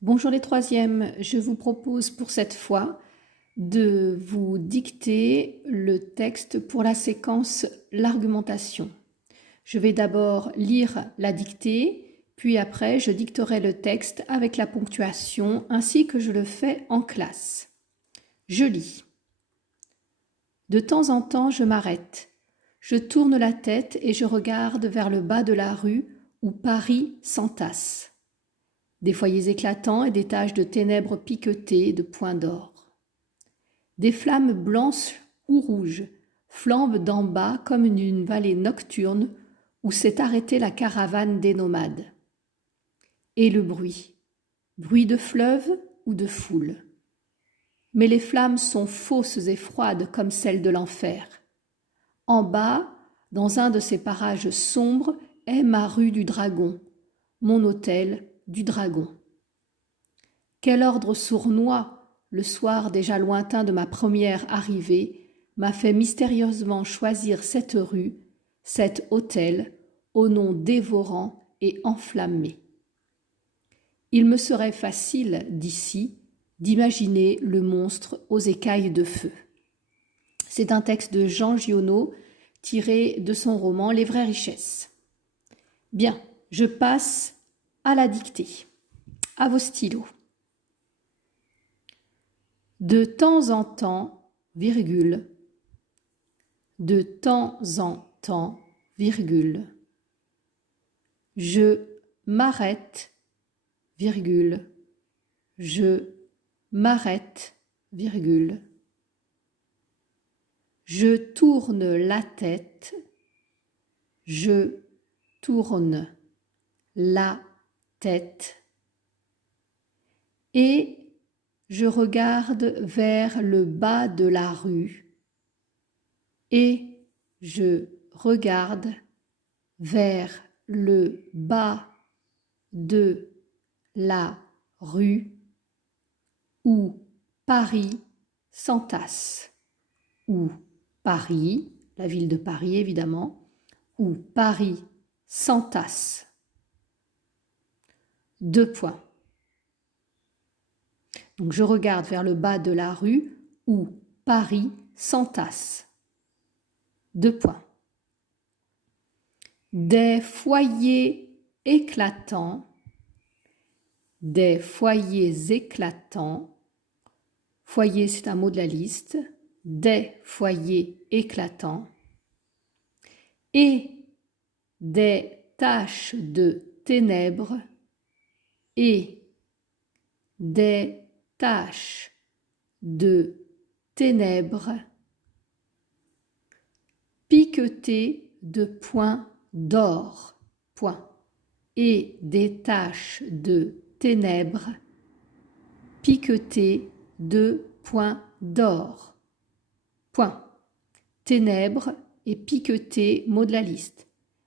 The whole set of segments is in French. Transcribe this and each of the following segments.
Bonjour les troisièmes, je vous propose pour cette fois de vous dicter le texte pour la séquence l'argumentation. Je vais d'abord lire la dictée, puis après je dicterai le texte avec la ponctuation ainsi que je le fais en classe. Je lis. De temps en temps, je m'arrête. Je tourne la tête et je regarde vers le bas de la rue où Paris s'entasse. Des foyers éclatants et des taches de ténèbres piquetées de points d'or. Des flammes blanches ou rouges flambent d'en bas comme une vallée nocturne où s'est arrêtée la caravane des nomades. Et le bruit de fleuve ou de foule. Mais les flammes sont fausses et froides comme celles de l'enfer. En bas, dans un de ces parages sombres, est ma rue du Dragon, mon hôtel du Dragon. Quel ordre sournois, le soir déjà lointain de ma première arrivée, m'a fait mystérieusement choisir cette rue, cet hôtel, au nom dévorant et enflammé. Il me serait facile, d'ici, d'imaginer le monstre aux écailles de feu. C'est un texte de Jean Giono, tiré de son roman Les vraies richesses. Bien, je passe à la dictée. À vos stylos. De temps en temps, virgule. De temps en temps, virgule. Je m'arrête, virgule. Je m'arrête, virgule. Je tourne la tête. Je tourne la tête. Et je regarde vers le bas de la rue. Et je regarde vers le bas de la rue où Paris s'entasse. Où Paris, la ville de Paris évidemment, où Paris s'entasse. 2 points. Donc je regarde vers le bas de la rue où Paris s'entasse. 2 points. Des foyers éclatants, des foyers éclatants, foyer c'est un mot de la liste, des foyers éclatants, et des taches de ténèbres, et des taches de ténèbres piquetées de points d'or, point, et des taches de ténèbres piquetées de points d'or, point. Ténèbres et piquetées, mot de la liste.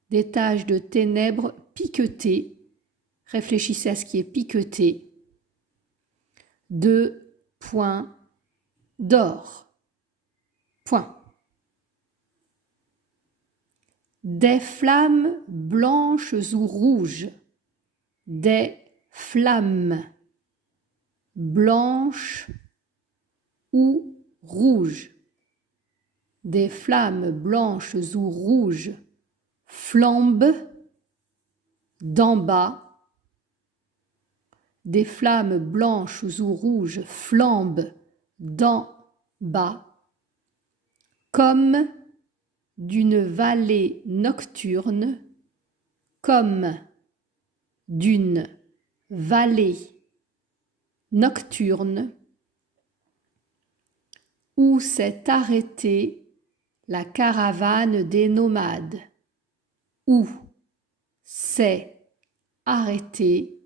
Des taches de ténèbres piquetées, réfléchissez à ce qui est piqueté, de points d'or, point. Des flammes blanches ou rouges, des flammes blanches ou rouges, des flammes blanches ou rouges flambent d'en bas, des flammes blanches ou rouges flambent d'en bas, comme d'une vallée nocturne, comme d'une vallée nocturne, où s'est arrêtée la caravane des nomades, où s'est arrêtée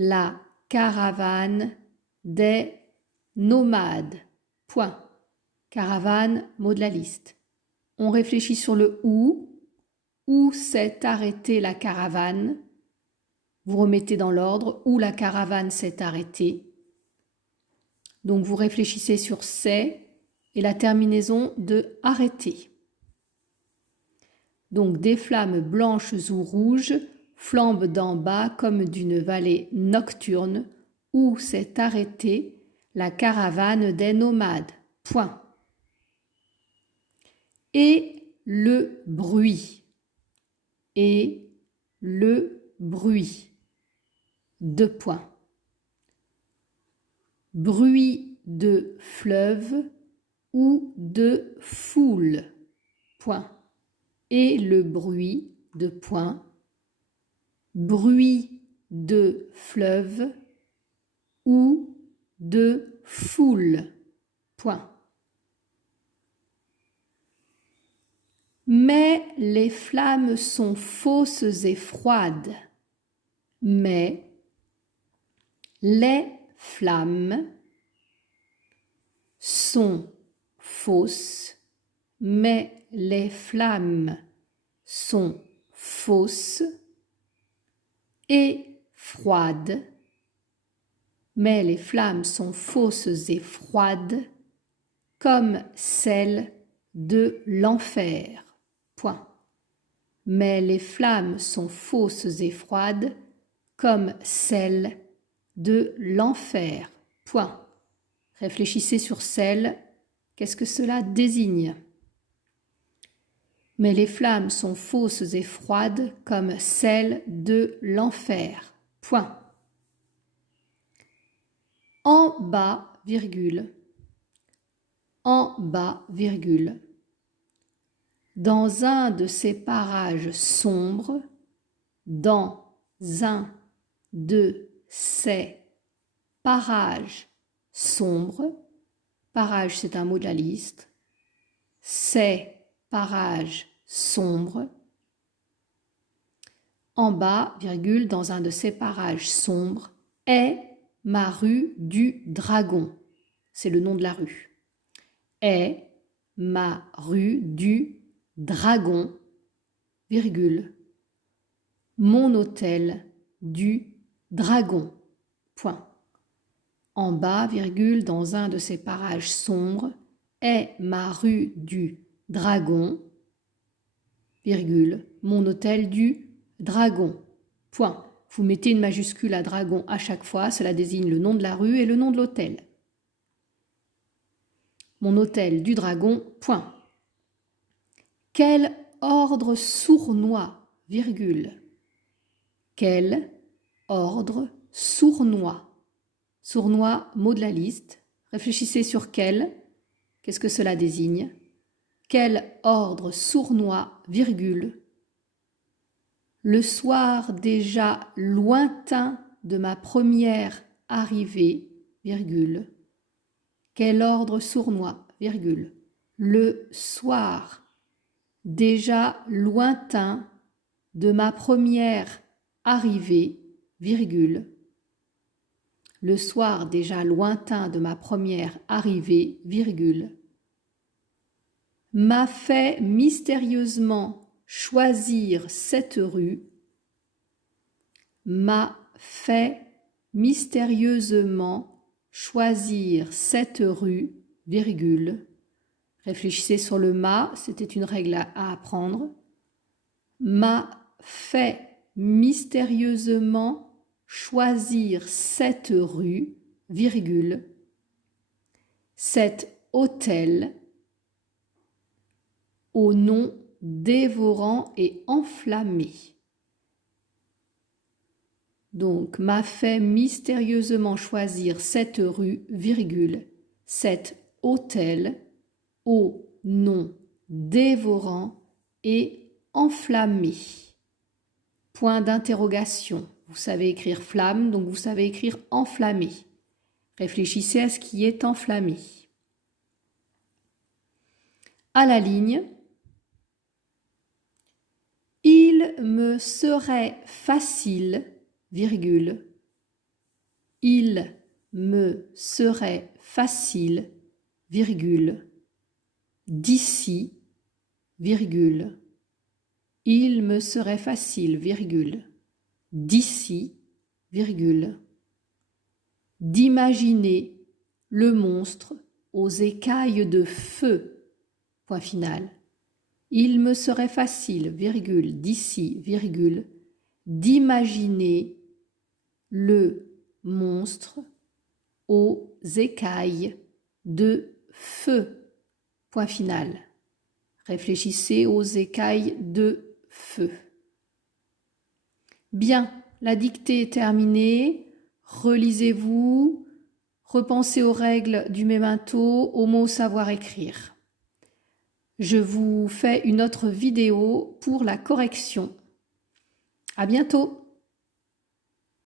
la caravane des nomades. Point. Caravane, mot de la liste. On réfléchit sur le où s'est arrêtée la caravane. Vous remettez dans l'ordre où la caravane s'est arrêtée. Donc vous réfléchissez sur c'est et la terminaison de arrêter. Donc des flammes blanches ou rouges flambent d'en bas comme d'une vallée nocturne où s'est arrêtée la caravane des nomades. Point. Et le bruit. Et le bruit. 2 points. Bruit de fleuve ou de foule. Point. Et le bruit. 2 points. Bruit de fleuve ou de foule. Point. Mais les flammes sont fausses et froides. Mais les flammes sont fausses, mais les flammes sont fausses et froides, mais les flammes sont fausses et froides comme celles de l'enfer. Point. Mais les flammes sont fausses et froides comme celles de l'enfer. Point. Réfléchissez sur celles. Qu'est-ce que cela désigne? Mais les flammes sont fausses et froides comme celles de l'enfer. Point. En bas, virgule. En bas, virgule. Dans un de ces parages sombres, dans un de ces parages sombres, parage c'est un mot de la liste, ces parages sombres, en bas, virgule, dans un de ces parages sombres, est ma rue du Dragon. C'est le nom de la rue. Est ma rue du Dragon, virgule, mon hôtel du Dragon. Point. En bas, virgule, dans un de ces parages sombres, est ma rue du Dragon, virgule, mon hôtel du Dragon. Point. Vous mettez une majuscule à Dragon à chaque fois, cela désigne le nom de la rue et le nom de l'hôtel. Mon hôtel du Dragon, point. Quel ordre sournois, virgule. Quel ordre sournois. Sournois, mot de la liste. Réfléchissez sur quel. Qu'est-ce que cela désigne? Quel ordre sournois, virgule. Le soir déjà lointain de ma première arrivée, virgule. Quel ordre sournois, virgule. Le soir déjà lointain de ma première arrivée, virgule. Le soir déjà lointain de ma première arrivée, virgule. M'a fait mystérieusement choisir cette rue, m'a fait mystérieusement choisir cette rue, virgule. Réfléchissez sur le m'a, c'était une règle à apprendre. M'a fait mystérieusement choisir cette rue, virgule. Cet hôtel au nom dévorant et enflammé. Donc, m'a fait mystérieusement choisir cette rue, virgule, cet hôtel au nom dévorant et enflammé. Point d'interrogation. Vous savez écrire flamme, donc vous savez écrire enflammé. Réfléchissez à ce qui est enflammé. À la ligne, il me serait facile, virgule, il me serait facile, virgule, d'ici, virgule, il me serait facile, virgule, d'ici, virgule, d'imaginer le monstre aux écailles de feu, point final. Il me serait facile, virgule, d'ici, virgule, d'imaginer le monstre aux écailles de feu. Point final. Réfléchissez aux écailles de feu. Bien, la dictée est terminée. Relisez-vous. Repensez aux règles du memento, aux mots savoir écrire. Je vous fais une autre vidéo pour la correction. À bientôt!